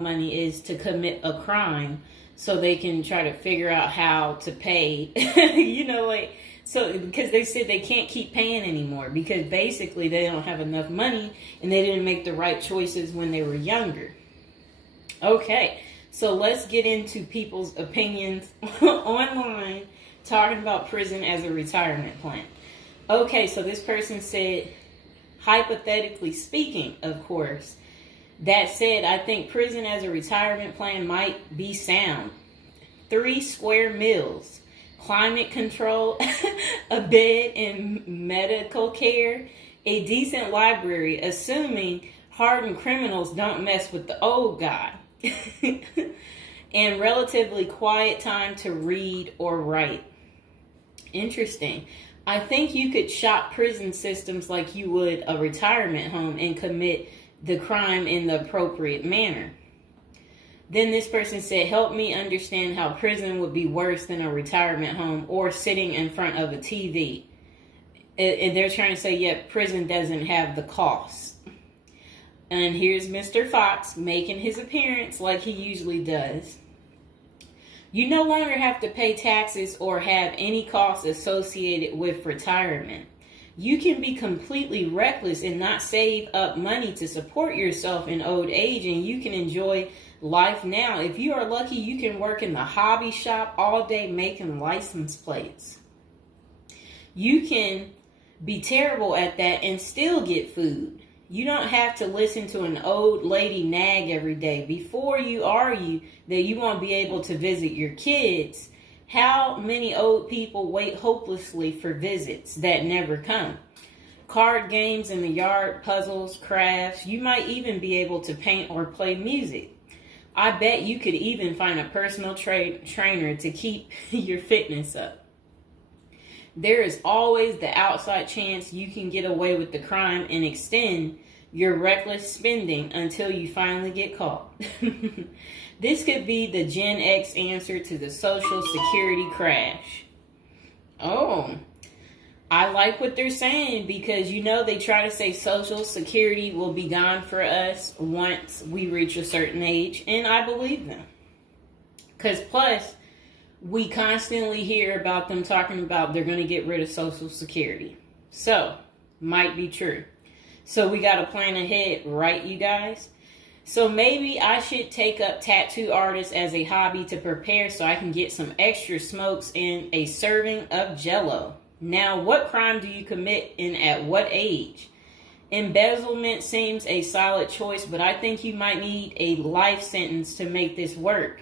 money is to commit a crime so they can try to figure out how to pay. So because they said they can't keep paying anymore because basically they don't have enough money and they didn't make the right choices when they were younger. Okay, so let's get into people's opinions online talking about prison as a retirement plan. Okay, so this person said, hypothetically speaking, of course, that said, I think prison as a retirement plan might be sound. 3 square meals, climate control, a bed and medical care, a decent library, assuming hardened criminals don't mess with the old guy, and relatively quiet time to read or write. Interesting. I think you could shop prison systems like you would a retirement home and commit the crime in the appropriate manner. Then this person said, help me understand how prison would be worse than a retirement home or sitting in front of a TV. And they're trying to say, yeah, prison doesn't have the costs. And here's Mr. Fox making his appearance like he usually does. You no longer have to pay taxes or have any costs associated with retirement. You can be completely reckless and not save up money to support yourself in old age, and you can enjoy life now. If you are lucky, you can work in the hobby shop all day making license plates. You can be terrible at that and still get food. You don't have to listen to an old lady nag every day. Before you argue that you won't be able to visit your kids, how many old people wait hopelessly for visits that never come? Card games in the yard, puzzles, crafts. You might even be able to paint or play music. I bet you could even find a personal trainer to keep your fitness up. There is always the outside chance you can get away with the crime and extend your reckless spending until you finally get caught. This could be the Gen X answer to the Social Security crash. Oh, I like what they're saying because, they try to say Social Security will be gone for us once we reach a certain age, and I believe them. Because plus, we constantly hear about them talking about they're going to get rid of Social Security. So, might be true. So we got to plan ahead, right, you guys? So maybe I should take up tattoo artists as a hobby to prepare so I can get some extra smokes and a serving of Jell-O. Now, what crime do you commit and at what age? Embezzlement seems a solid choice, but I think you might need a life sentence to make this work.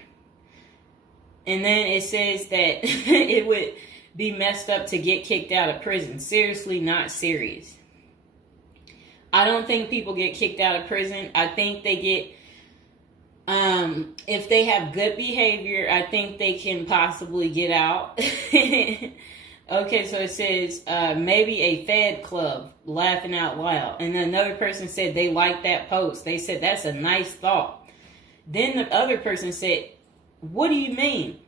And then it says that it would be messed up to get kicked out of prison. Seriously, not serious. I don't think people get kicked out of prison. I think they get, if they have good behavior, I think they can possibly get out. Okay, so it says maybe a Fed club, laughing out loud. And another person said they liked that post. They said, that's a nice thought. Then the other person said, what do you mean?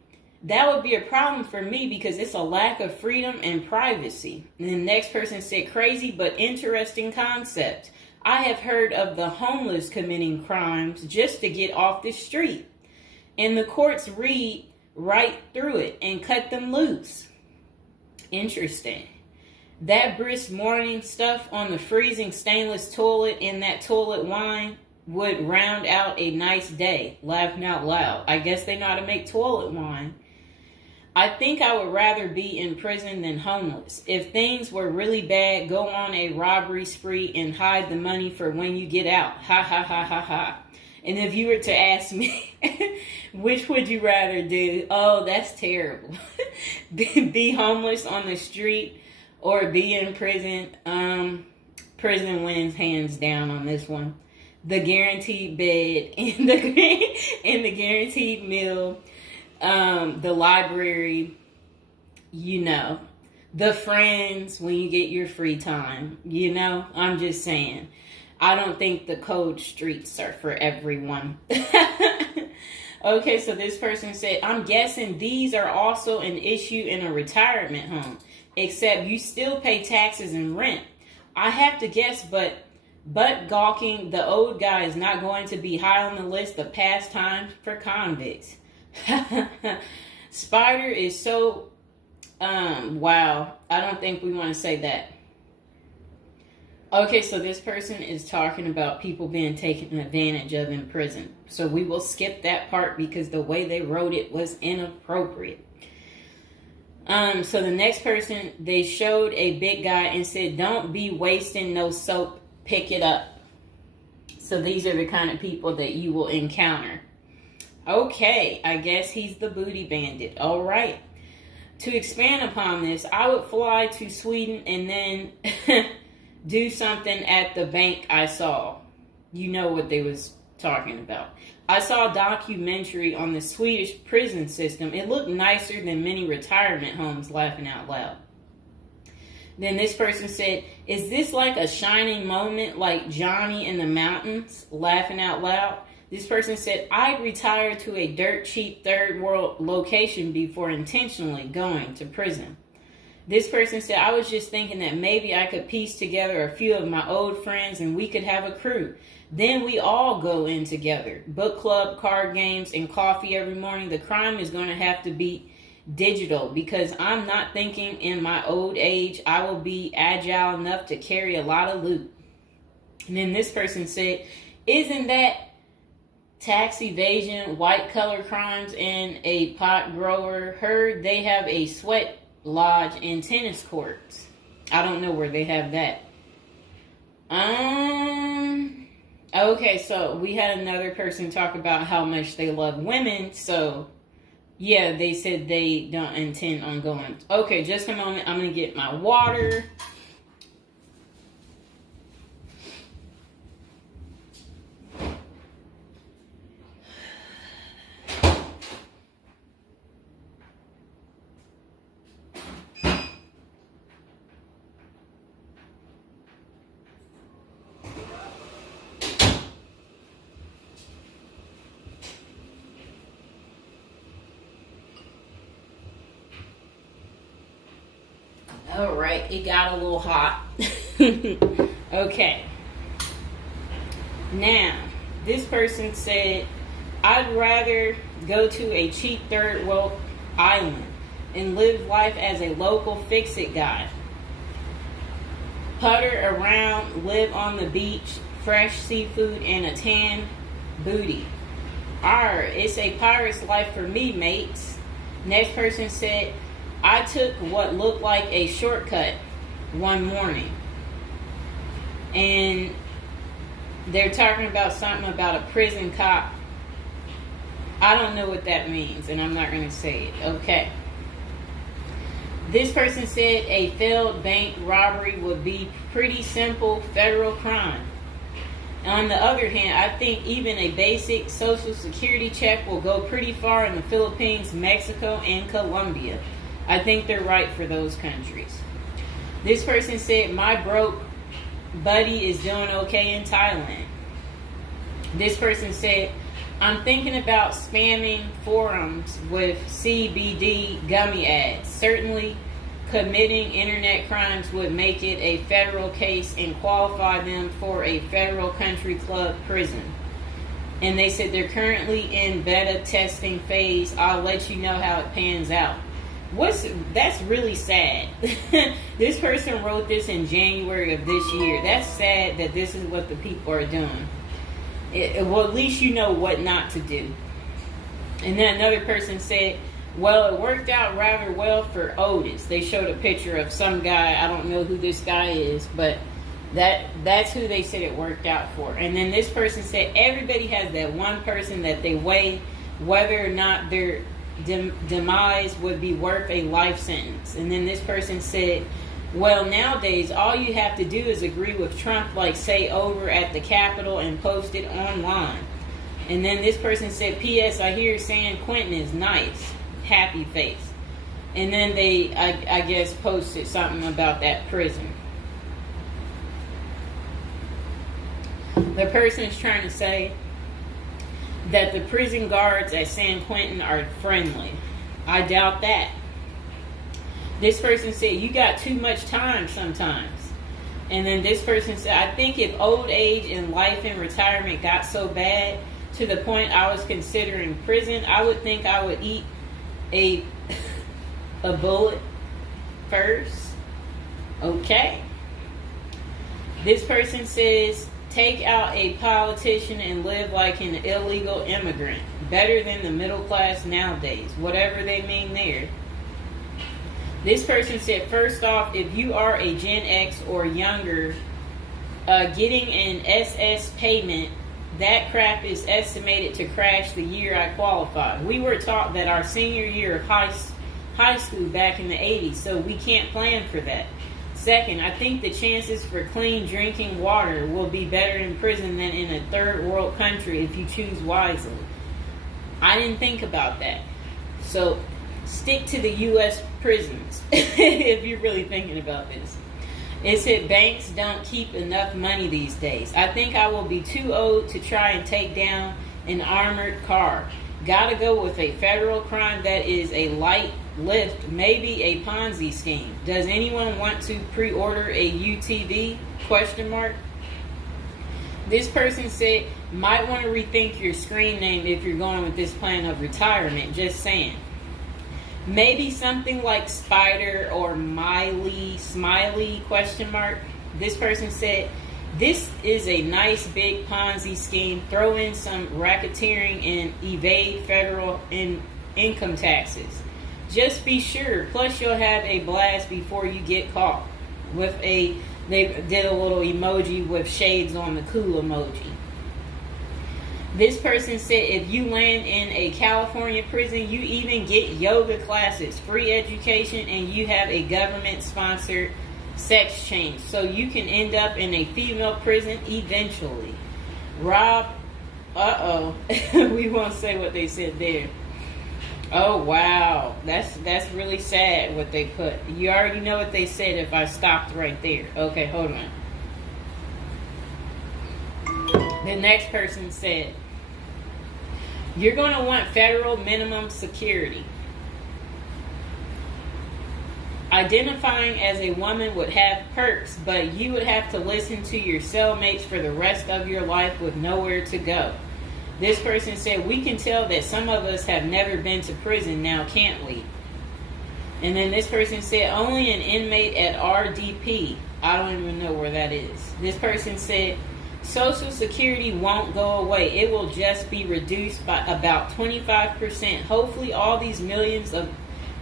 That would be a problem for me because it's a lack of freedom and privacy. And the next person said, crazy but interesting concept. I have heard of the homeless committing crimes just to get off the street. And the courts read right through it and cut them loose. Interesting. That brisk morning stuff on the freezing stainless toilet and that toilet wine would round out a nice day. Laughing out loud. I guess they know how to make toilet wine. I think I would rather be in prison than homeless. If things were really bad, go on a robbery spree and hide the money for when you get out. Ha ha ha ha ha. And if you were to ask me, which would you rather do? Oh, that's terrible. Be homeless on the street or be in prison? Prison wins hands down on this one. The guaranteed bed and the guaranteed meal. The library, the friends when you get your free time, I'm just saying. I don't think the cold streets are for everyone. Okay, so this person said, I'm guessing these are also an issue in a retirement home, except you still pay taxes and rent. I have to guess, but But gawking, the old guy is not going to be high on the list of pastimes for convicts. Spider is so, wow. I don't think we want to say that. Okay, so this person is talking about people being taken advantage of in prison. So we will skip that part because the way they wrote it was inappropriate. So the next person, they showed a big guy and said, "Don't be wasting no soap, pick it up." So these are the kind of people that you will encounter. Okay, I guess he's the booty bandit. All right. To expand upon this, I would fly to Sweden and then do something at the bank I saw. You know what they was talking about. I saw a documentary on the Swedish prison system. It looked nicer than many retirement homes, laughing out loud. Then this person said, "Is this like a shining moment like Johnny in the Mountains?" Laughing out loud. This person said, "I'd retire to a dirt cheap third world location before intentionally going to prison." This person said, "I was just thinking that maybe I could piece together a few of my old friends and we could have a crew. Then we all go in together. Book club, card games, and coffee every morning. The crime is going to have to be digital because I'm not thinking in my old age I will be agile enough to carry a lot of loot." And then this person said, "Isn't that tax evasion, white collar crimes, and a pot grower? Heard they have a sweat lodge and tennis courts." I don't know where they have that. Okay, so we had another person talk about how much they love women. So yeah, they said they don't intend on going. Okay, just a moment. I'm gonna get my water. All right, it got a little hot. Okay. Now, this person said, "I'd rather go to a cheap third world island and live life as a local fix-it guy. Putter around, live on the beach, fresh seafood, and a tan booty. Arr, it's a pirate's life for me, mates." Next person said, "I took what looked like a shortcut one morning." And they're talking about something about a prison cop. I don't know what that means, and I'm not going to say it. Okay. This person said a failed bank robbery would be pretty simple federal crime. On the other hand, I think even a basic social security check will go pretty far in the Philippines, Mexico, and Colombia. I think they're right for those countries. This person said, "My broke buddy is doing okay in Thailand." This person said, "I'm thinking about spamming forums with CBD gummy ads. Certainly committing internet crimes would make it a federal case and qualify them for a federal country club prison." And they said they're currently in beta testing phase. I'll let you know how it pans out. That's really sad. This person wrote this in January of this year. That's sad that this is what the people are doing. Well, at least you know what not to do. And then another person said, "Well, it worked out rather well for Otis." They showed a picture of some guy. I don't know who this guy is, but that's who they said it worked out for. And then this person said everybody has that one person that they weigh whether or not their demise would be worth a life sentence. And then this person said, "Well, nowadays all you have to do is agree with Trump, like say over at the Capitol, and post it online." And then this person said, "P.S. I hear San Quentin is nice. Happy face." And then they, I guess, posted something about that prison. The person is trying to say that the prison guards at San Quentin are friendly. I doubt that. This person said, "You got too much time sometimes." And then this person said, I think if old age and life in retirement got so bad to the point I was considering prison, I would think I would eat a bullet first. Okay. This person says, take out a politician and live like an illegal immigrant. Better than the middle class nowadays. Whatever they mean there. This person said, first off, if you are a Gen X or younger, getting an SS payment, that crap is estimated to crash the year I qualified. We were taught that our senior year of high school back in the 80s, so we can't plan for that. Second, I think the chances for clean drinking water will be better in prison than in a third world country if you choose wisely. I didn't think about that. So stick to the U.S. prisons if you're really thinking about this. It said banks don't keep enough money these days. I think I will be too old to try and take down an armored car. Gotta go with a federal crime that is a light lift, maybe a Ponzi scheme. Does anyone want to pre-order a UTV? Question mark. This person said, might want to rethink your screen name if you're going with this plan of retirement. Just saying. Maybe something like Spider or Smiley, question mark. This person said, this is a nice big Ponzi scheme. Throw in some racketeering and evade federal income taxes. Just be sure. Plus you'll have a blast before you get caught. They did a little emoji with shades on the cool emoji. This person said if you land in a California prison, you even get yoga classes, free education, and you have a government-sponsored sex change. So you can end up in a female prison eventually. Rob, we won't say what they said there. Oh, wow. That's really sad what they put. You already know what they said if I stopped right there. Okay, hold on. The next person said, you're going to want federal minimum security. Identifying as a woman would have perks, but you would have to listen to your cellmates for the rest of your life with nowhere to go. This person said, we can tell that some of us have never been to prison now, can't we? And then this person said, only an inmate at RDP. I don't even know where that is. This person said, Social Security won't go away. It will just be reduced by about 25%. Hopefully all these millions of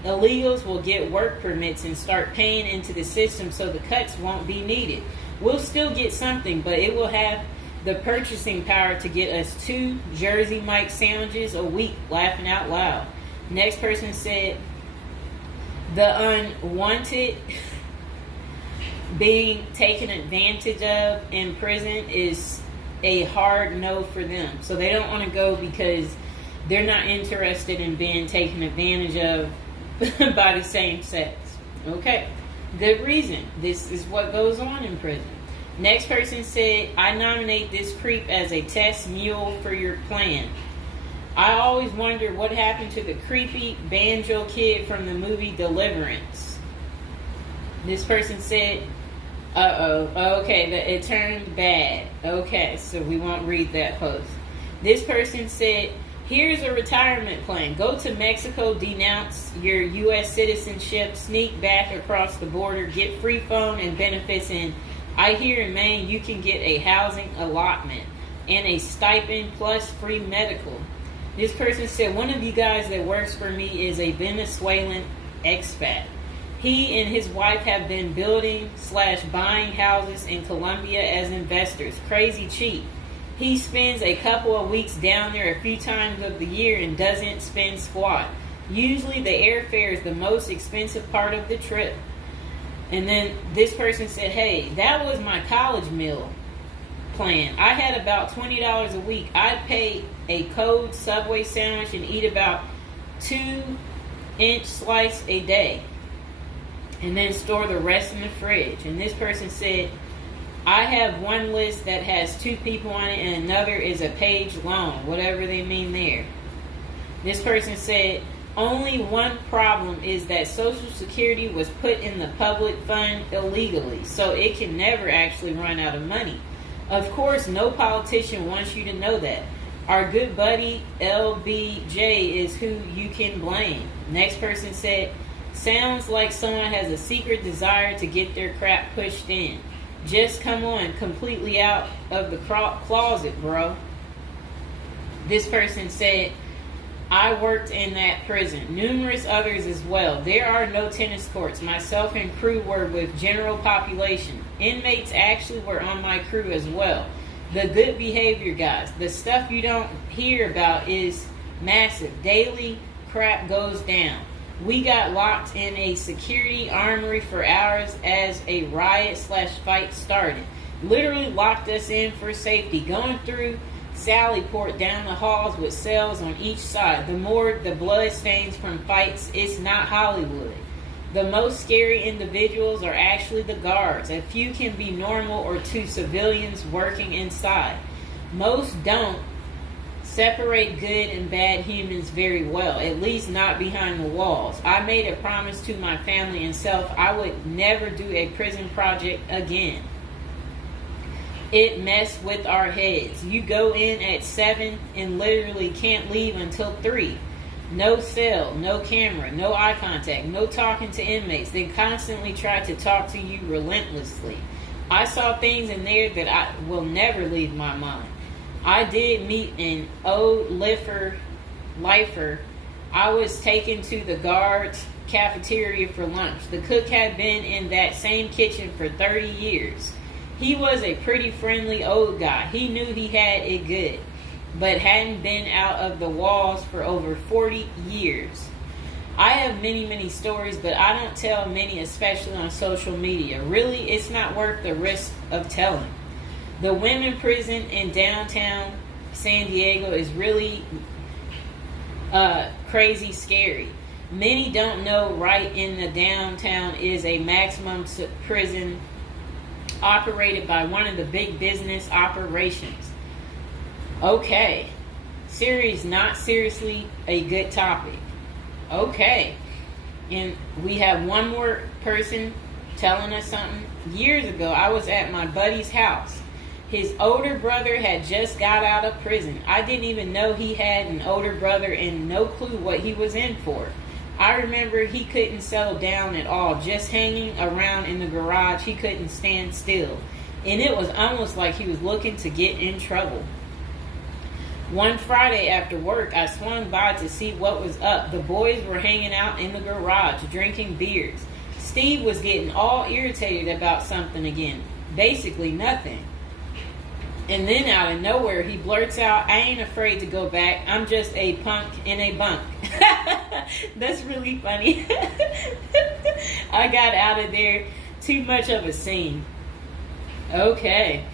illegals will get work permits and start paying into the system so the cuts won't be needed. We'll still get something, but it will have the purchasing power to get us 2 Jersey Mike sandwiches a week, laughing out loud. Next person said, the unwanted being taken advantage of in prison is a hard no for them. So they don't want to go because they're not interested in being taken advantage of by the same sex. Okay, good reason. This is what goes on in prison. Next person said, I nominate this creep as a test mule for your plan. I always wonder what happened to the creepy banjo kid from the movie Deliverance. This person said, okay, it turned bad. Okay, so we won't read that post. This person said, here's a retirement plan. Go to Mexico, denounce your U.S. citizenship, sneak back across the border, get free phone and benefits, and I hear in Maine you can get a housing allotment and a stipend plus free medical. This person said, one of you guys that works for me is a Venezuelan expat. He and his wife have been building/buying houses in Colombia as investors. Crazy cheap. He spends a couple of weeks down there a few times of the year and doesn't spend squat. Usually the airfare is the most expensive part of the trip. And then this person said, hey, that was my college meal plan. I had about $20 a week. I'd pay a cold Subway sandwich and eat about 2-inch slice a day. And then store the rest in the fridge. And this person said, I have one list that has 2 people on it and another is a page long, whatever they mean there. This person said, Only one problem is that Social Security was put in the public fund illegally, so it can never actually run out of money. Of course, no politician wants you to know that. Our good buddy LBJ is who you can blame. Next person said, sounds like someone has a secret desire to get their crap pushed in. Just come on, completely out of the closet, bro. This person said, I worked in that prison. Numerous others as well. There are no tennis courts. Myself and crew were with general population. Inmates actually were on my crew as well. The good behavior guys. The stuff you don't hear about is massive. Daily crap goes down. We got locked in a security armory for hours as a riot/fight started. Literally locked us in for safety. Going through Sallyport down the halls with cells on each side. The more the blood stains from fights, it's not Hollywood. The most scary individuals are actually the guards. A few can be normal or two civilians working inside. Most don't separate good and bad humans very well, at least not behind the walls. I made a promise to my family and self I would never do a prison project again. It messed with our heads. You go in at 7 and literally can't leave until 3. No cell, no camera, no eye contact, no talking to inmates. They constantly try to talk to you relentlessly. I saw things in there that I will never leave my mind. I did meet an old lifer. I was taken to the guards' cafeteria for lunch. The cook had been in that same kitchen for 30 years. He was a pretty friendly old guy. He knew he had it good, but hadn't been out of the walls for over 40 years. I have many stories, but I don't tell many, especially on social media. Really, it's not worth the risk of telling. The women prison in downtown San Diego is really crazy scary. Many don't know right in the downtown is a maximum prison operated by one of the big business operations. Okay. Series not seriously a good topic. Okay. And we have one more person telling us something. Years ago, I was at my buddy's house. His older brother had just got out of prison. I didn't even know he had an older brother and no clue what he was in for. I remember he couldn't settle down at all, just hanging around in the garage. He couldn't stand still. And it was almost like he was looking to get in trouble. One Friday after work, I swung by to see what was up. The boys were hanging out in the garage, drinking beers. Steve was getting all irritated about something again. Basically nothing. And then out of nowhere, he blurts out, I ain't afraid to go back. I'm just a punk in a bunk. That's really funny. I got out of there. Too much of a scene. Okay.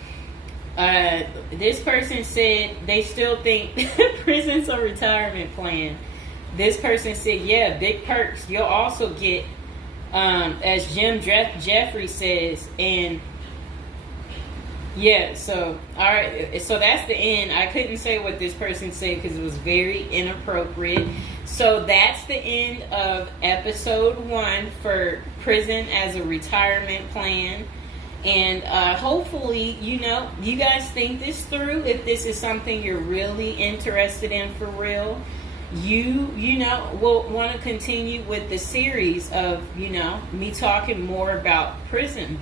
This person said they still think prison's a retirement plan. This person said, yeah, big perks. You'll also get, as Jim Jeffrey says, and yeah, so, all right, so that's the end. I couldn't say what this person said because it was very inappropriate. So that's the end of episode 1 for prison as a retirement plan. And hopefully, you guys think this through. If this is something you're really interested in for real, you will want to continue with the series of, me talking more about prison,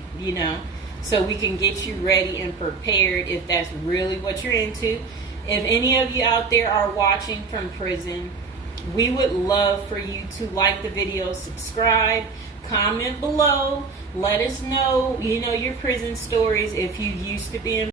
so we can get you ready and prepared if that's really what you're into. If any of you out there are watching from prison, we would love for you to like the video, subscribe, comment below, let us know, your prison stories if you used to be in